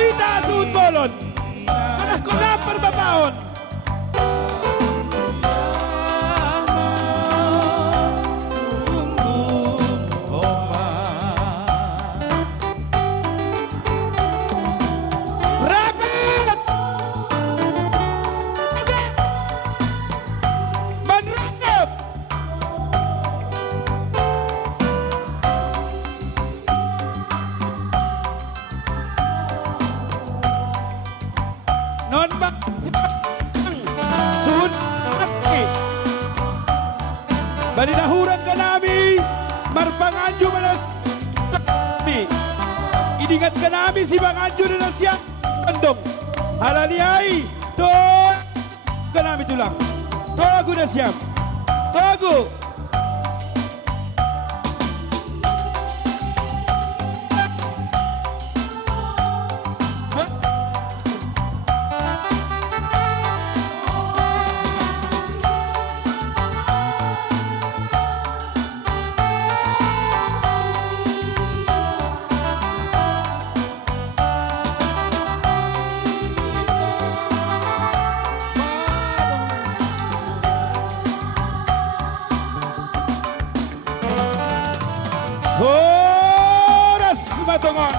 Tuita suud bolon. Anak ko na perbabaon. Non bak sun bani nahuran ka nami marpanganjo manas kami idingat ka nami si Banganjo na siyang kandong halaniay to ka nami tulang togo na siyam togo Horas matongon.